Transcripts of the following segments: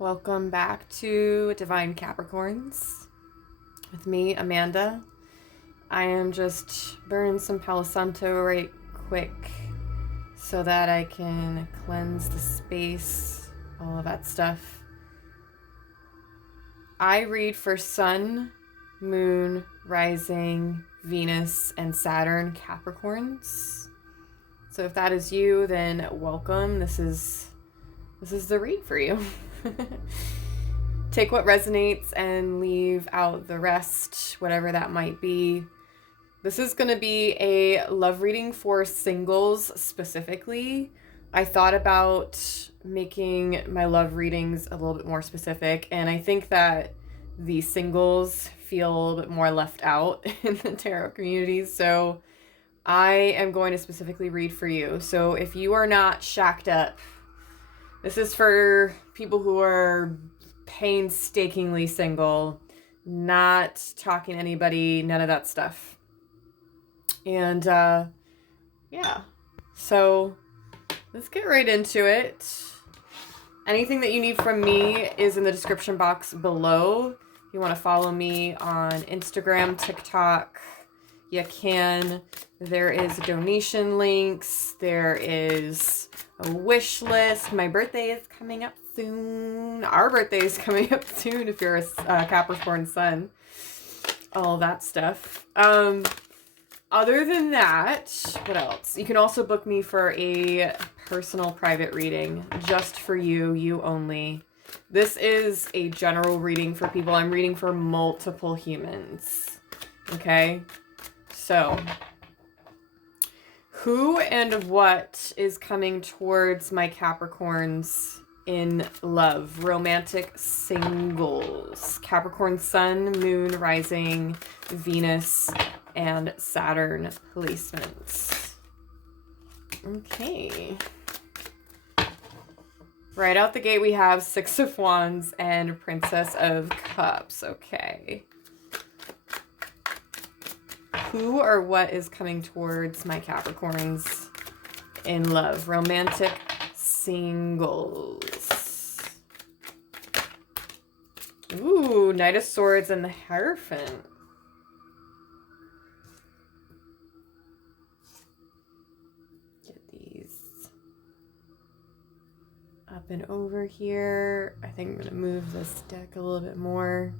Welcome back to Divine Capricorns with me, Amanda. I am just burning some Palo Santo right quick so that I can cleanse the space, all of that stuff. I read for Sun, Moon, Rising, Venus, and Saturn Capricorns. So if that is you, then welcome. This is the read for you. Take what resonates and leave out the rest, whatever that might be. This is going to be a love reading for singles specifically. I thought about making my love readings a little bit more specific, and I think that the singles feel a little bit more left out in the tarot community, so I am going to specifically read for you. So if you are not shacked up, this is for people who are painstakingly single, not talking to anybody, none of that stuff. And yeah, so let's get right into it. Anything that you need from me is in the description box below. If you want to follow me on Instagram, TikTok, you can. There is donation links. There is a wish list. My birthday is coming up soon. Our birthday is coming up soon if you're a Capricorn Sun. All that stuff. Other than that, what else? You can also book me for a personal private reading just for you, you only. This is a general reading for people. I'm reading for multiple humans. Okay? So, who and what is coming towards my Capricorns in love? Romantic singles. Capricorn Sun, Moon, Rising, Venus, and Saturn placements. Okay. Right out the gate we have Six of Wands and Princess of Cups. Okay. Who or what is coming towards my Capricorns in love? Romantic singles. Ooh, Knight of Swords and the Hierophant. Get these up and over here. I think I'm going to move this deck a little bit more.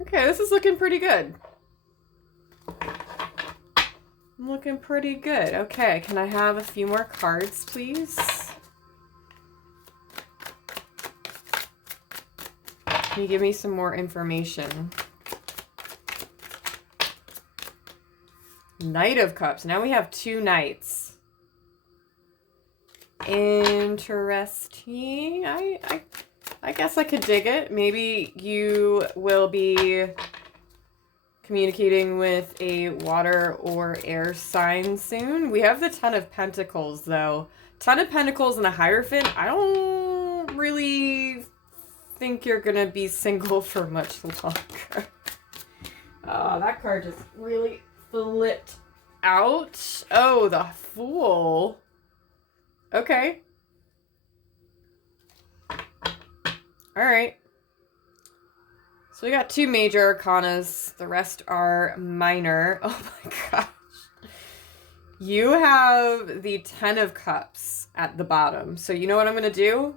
Okay, this is looking pretty good. Looking pretty good. Okay, can I have a few more cards, please? Can you give me some more information? Knight of Cups. Now we have two knights. Interesting. I guess I could dig it. Maybe you will be communicating with a water or air sign soon. We have the Ten of Pentacles, though. Ten of Pentacles and the Hierophant. I don't really think you're going to be single for much longer. Oh, that card just really flipped out. Oh, the Fool. Okay. All right. So we got two major arcanas. The rest are minor. Oh my gosh. You have the Ten of Cups at the bottom. So you know what I'm going to do?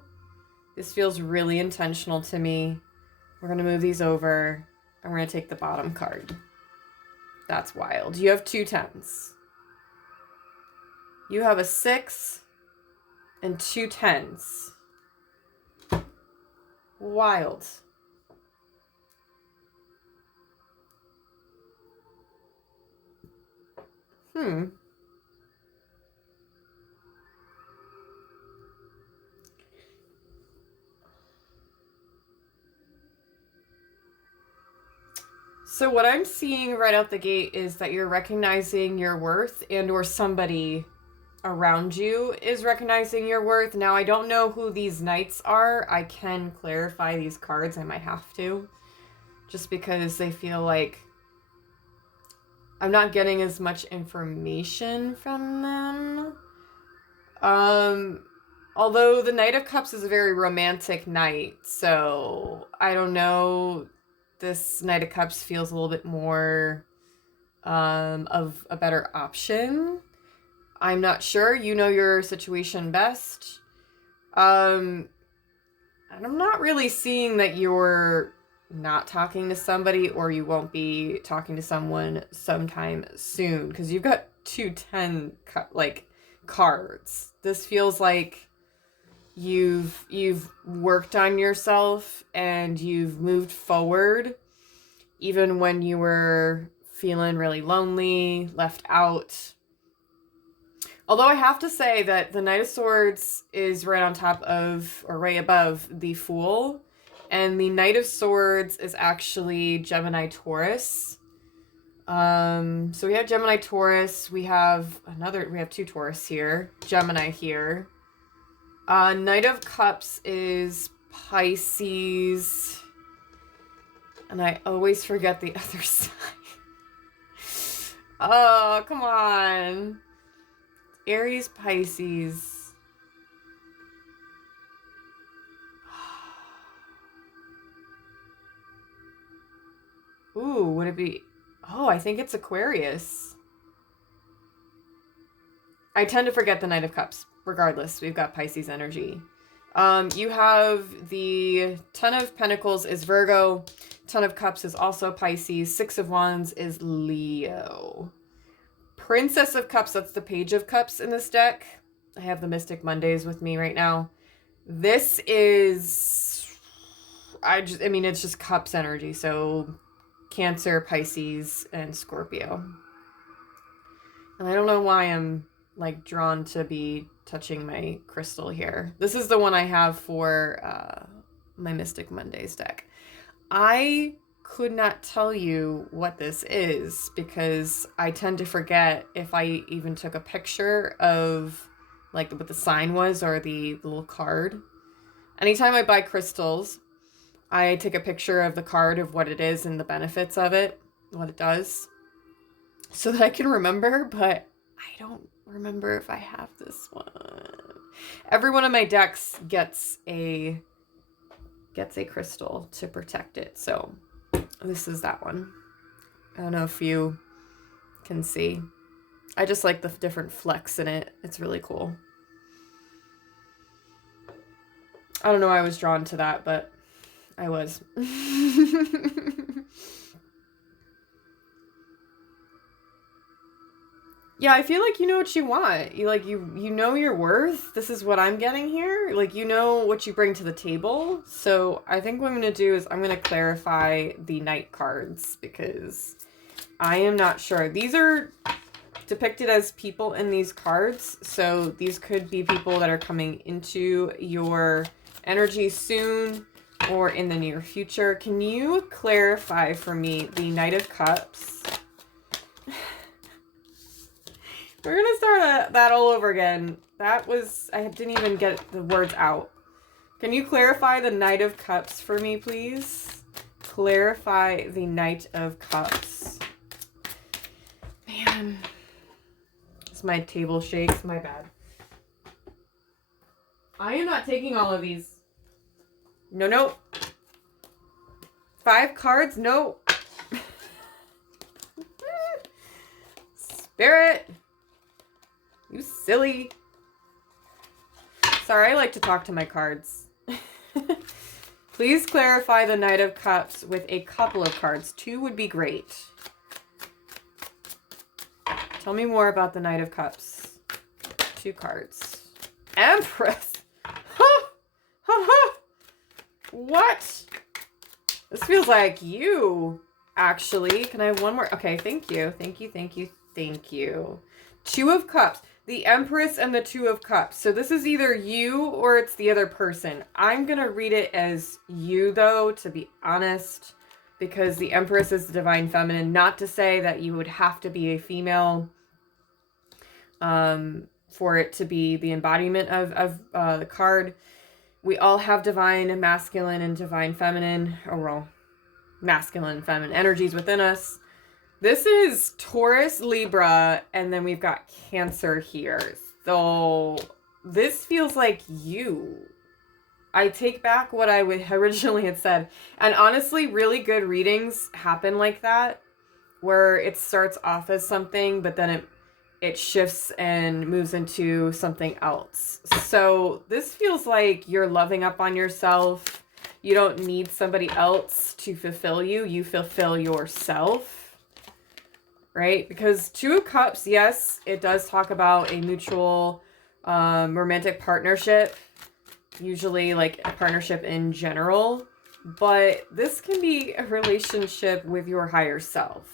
This feels really intentional to me. We're going to move these over. And we're going to take the bottom card. That's wild. You have two tens. You have a 6 and two tens. Wild. So what I'm seeing right out the gate is that you're recognizing your worth, and or somebody around you is recognizing your worth. Now, I don't know who these knights are. I can clarify these cards. I might have to. Just because they feel like I'm not getting as much information from them. Although the Knight of Cups is a very romantic knight, so I don't know. This Knight of Cups feels a little bit more of a better option. I'm not sure. You know your situation best. And I'm not really seeing that you're not talking to somebody or you won't be talking to someone sometime soon, because you've got 2 like cards. This feels like you've worked on yourself and you've moved forward even when you were feeling really lonely, left out. Although I have to say that the Knight of Swords is right on top of, or right above, the Fool. And the Knight of Swords is actually Gemini Taurus. So we have Gemini Taurus. We have 2 Taurus here. Gemini here. Knight of Cups is Pisces. And I always forget the other side. Oh, come on. Aries, Pisces. Ooh, would it be... Oh, I think it's Aquarius. I tend to forget the Knight of Cups. Regardless, we've got Pisces energy. You have the Ten of Pentacles is Virgo. Ten of Cups is also Pisces. Six of Wands is Leo. Princess of Cups, that's the Page of Cups in this deck. I have the Mystic Mondays with me right now. This is... I mean, it's just Cups energy. So Cancer, Pisces, and Scorpio. And I don't know why I'm like drawn to be touching my crystal here. This is the one I have for my Mystic Mondays deck. I could not tell you what this is because I tend to forget if I even took a picture of like what the sign was or the little card. Anytime I buy crystals, I take a picture of the card of what it is and the benefits of it, what it does, so that I can remember, but I don't remember if I have this one. Every one of my decks gets a crystal to protect it, so this is that one. I don't know if you can see. I just like the different flecks in it. It's really cool. I don't know why I was drawn to that, but I was. Yeah, I feel like you know what you want. You know your worth. This is what I'm getting here. Like, you know what you bring to the table. So I think what I'm going to do is I'm going to clarify the Knight cards because I am not sure. These are depicted as people in these cards. So these could be people that are coming into your energy soon or in the near future. Can you clarify for me the Knight of Cups? We're going to start that all over again. That was... I didn't even get the words out. Can you clarify the Knight of Cups for me, please? Clarify the Knight of Cups. Man. It's my table shakes. My bad. I am not taking all of these. No, no. 5 cards? No. Spirit. You silly. Sorry, I like to talk to my cards. Please clarify the Knight of Cups with a couple of cards. 2 would be great. Tell me more about the Knight of Cups. 2 cards. Empress. What? This feels like you, actually. Can I have one more? Okay, thank you. Thank you, thank you, thank you. 2 of Cups. The Empress and the 2 of Cups. So this is either you or it's the other person. I'm going to read it as you, though, to be honest, because the Empress is the divine feminine. Not to say that you would have to be a female for it to be the embodiment of the card. We all have divine masculine and divine feminine, or well, masculine and feminine energies within us. This is Taurus, Libra, and then we've got Cancer here. So this feels like you. I take back what I originally had said. And honestly, really good readings happen like that, where it starts off as something, but then it shifts and moves into something else. So this feels like you're loving up on yourself. You don't need somebody else to fulfill you. You fulfill yourself, right? Because Two of Cups, yes, it does talk about a mutual romantic partnership, usually like a partnership in general, but this can be a relationship with your higher self.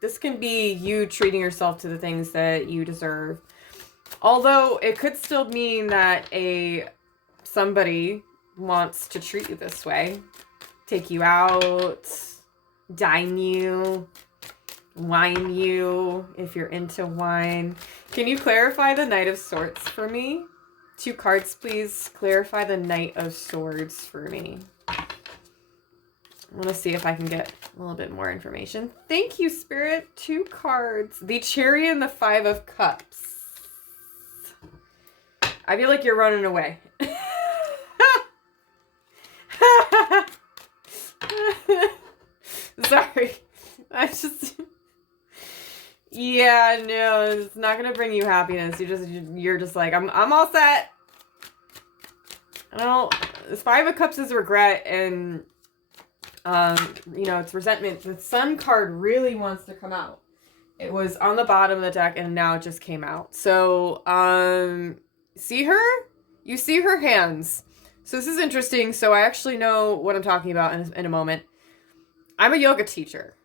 This can be you treating yourself to the things that you deserve. Although it could still mean that somebody wants to treat you this way. Take you out, dine you, wine you, if you're into wine. Can you clarify the Knight of Swords for me? 2 cards, please. Clarify the Knight of Swords for me. I want to see if I can get a little bit more information. Thank you, Spirit. 2 cards. The Chariot and the 5 of Cups. I feel like you're running away. Sorry. I just... Yeah, no, it's not gonna bring you happiness. You're just like, I'm all set. I don't... This 5 of Cups is regret and... you know, it's resentment. The Sun card really wants to come out. It was on the bottom of the deck and now it just came out. So, see her? You see her hands. So this is interesting. So I actually know what I'm talking about in a moment. I'm a yoga teacher.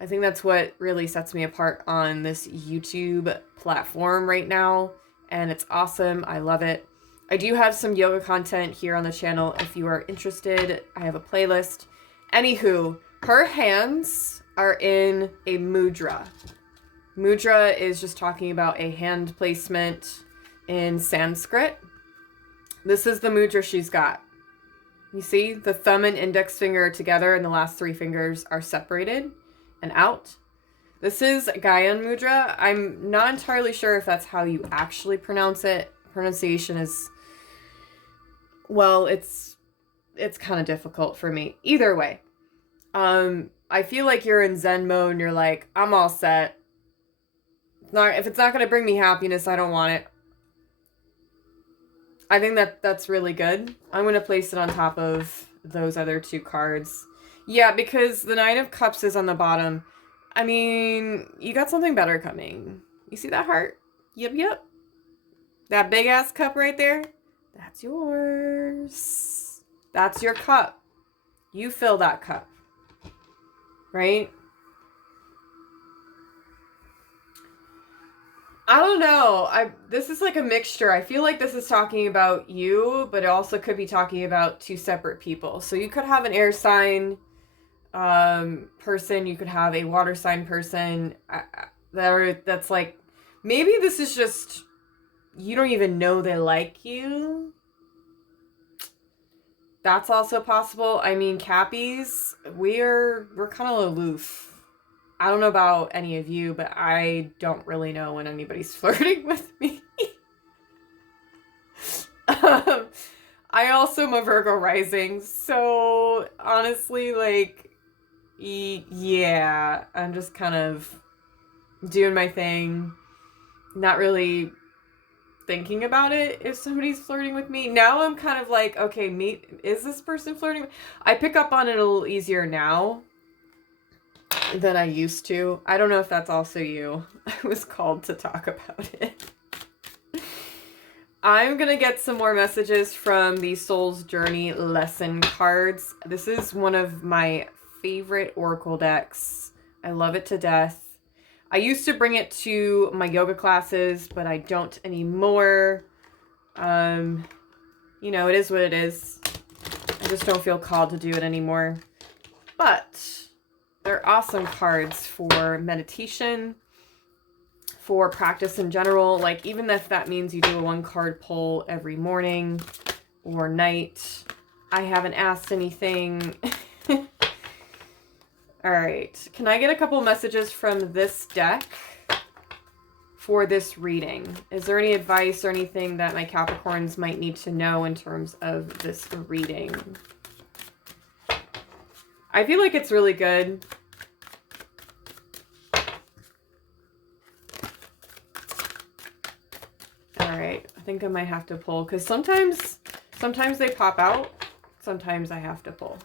I think that's what really sets me apart on this YouTube platform right now. And it's awesome. I love it. I do have some yoga content here on the channel. If you are interested, I have a playlist. Anywho, her hands are in a mudra. Mudra is just talking about a hand placement in Sanskrit. This is the mudra she's got. You see, the thumb and index finger are together and the last 3 fingers are separated and out. This is Gyan mudra. I'm not entirely sure if that's how you actually pronounce it. Pronunciation is, well, it's kind of difficult for me. Either way, I feel like you're in Zen mode and you're like, I'm all set. If it's not going to bring me happiness, I don't want it. I think that's really good. I'm going to place it on top of those other 2 cards. Yeah, because the 9 of Cups is on the bottom. I mean, you got something better coming. You see that heart? Yep. That big ass cup right there? That's yours. That's your cup. You fill that cup. Right? I don't know. This is like a mixture. I feel like this is talking about you, but it also could be talking about 2 separate people. So you could have an air sign person. You could have a water sign person. That's like, maybe this is just, you don't even know they like you. That's also possible. I mean, Cappies, we're kind of aloof. I don't know about any of you, but I don't really know when anybody's flirting with me. I also am a Virgo Rising, so honestly, like, yeah, I'm just kind of doing my thing, not really thinking about it if somebody's flirting with me. Now I'm kind of like, okay, is this person flirting? I pick up on it a little easier now than I used to. I don't know if that's also you. I was called to talk about it. I'm gonna get some more messages from the Soul's Journey lesson cards. This is one of my favorite oracle decks. I love it to death. I used to bring it to my yoga classes, but I don't anymore. You know, it is what it is. I just don't feel called to do it anymore. But they're awesome cards for meditation, for practice in general. Like, even if that means you do a 1-card pull every morning or night. I haven't asked anything. All right. Can I get a couple messages from this deck for this reading? Is there any advice or anything that my Capricorns might need to know in terms of this reading? I feel like it's really good. All right, I think I might have to pull because sometimes they pop out. Sometimes I have to pull.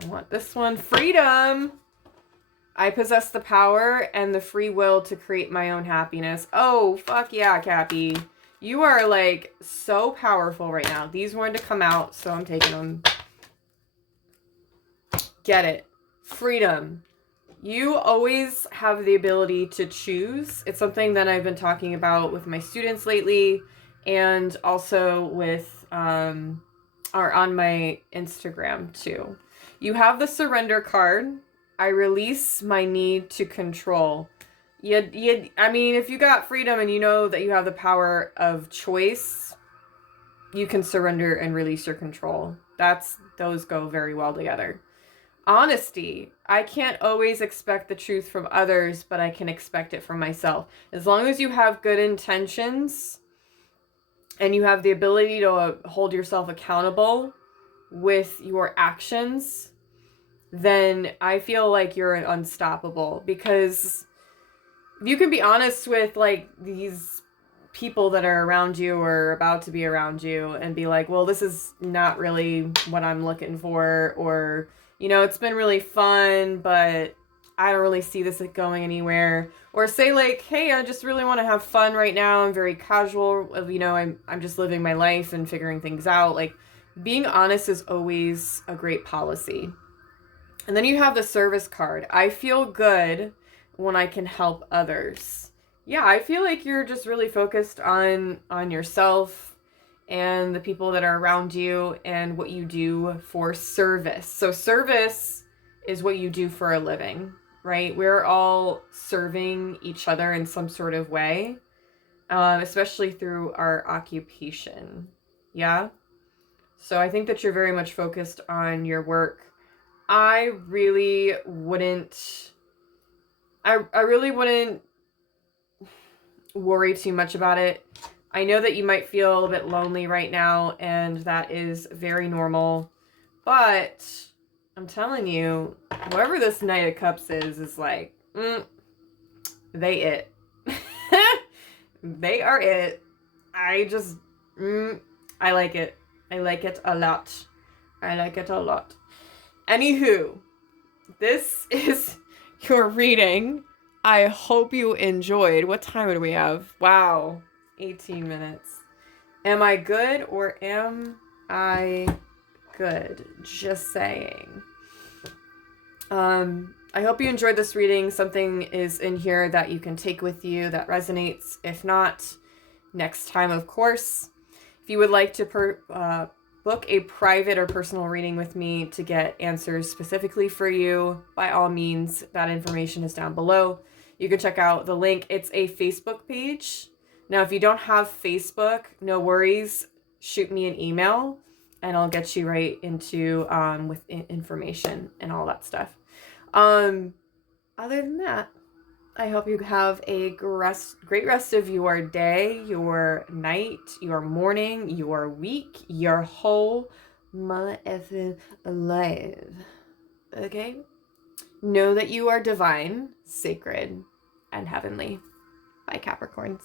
I want this one. Freedom. I possess the power and the free will to create my own happiness. Oh, fuck yeah, Cappy. You are, like, so powerful right now. These wanted to come out, so I'm taking them. Get it. Freedom. You always have the ability to choose. It's something that I've been talking about with my students lately, and also with, or on my Instagram, too. You have the surrender card. I release my need to control. I mean, if you got freedom and you know that you have the power of choice, you can surrender and release your control. Those go very well together. Honesty. I can't always expect the truth from others, but I can expect it from myself. As long as you have good intentions and you have the ability to hold yourself accountable with your actions, then I feel like you're unstoppable, because you can be honest with, like, these people that are around you or about to be around you and be like, well, this is not really what I'm looking for, or, you know, it's been really fun, but I don't really see this going anywhere. Or say, like, hey, I just really want to have fun right now. I'm very casual, you know, I'm just living my life and figuring things out. Like, being honest is always a great policy. And then you have the service card. I feel good when I can help others. Yeah, I feel like you're just really focused on yourself and the people that are around you and what you do for service. So service is what you do for a living, right? We're all serving each other in some sort of way, especially through our occupation. Yeah? So I think that you're very much focused on your work. I really wouldn't worry too much about it. I know that you might feel a bit lonely right now, and that is very normal. But I'm telling you, whoever this Knight of Cups is like, they it. They are it. I just, I like it. I like it a lot. I like it a lot. Anywho, this is your reading. I hope you enjoyed. What time do we have? Wow, 18 minutes. Am I good or am I good? Just saying. I hope you enjoyed this reading. Something is in here that you can take with you that resonates. If not, next time, of course. If you would like to book a private or personal reading with me to get answers specifically for you, by all means, that information is down below. You can check out the link. It's a Facebook page. Now, if you don't have Facebook, no worries. Shoot me an email and I'll get you right into with information and all that stuff. Other than that, I hope you have a great rest of your day, your night, your morning, your week, your whole mother-effing life. Okay? Know that you are divine, sacred, and heavenly. Bye, Capricorns.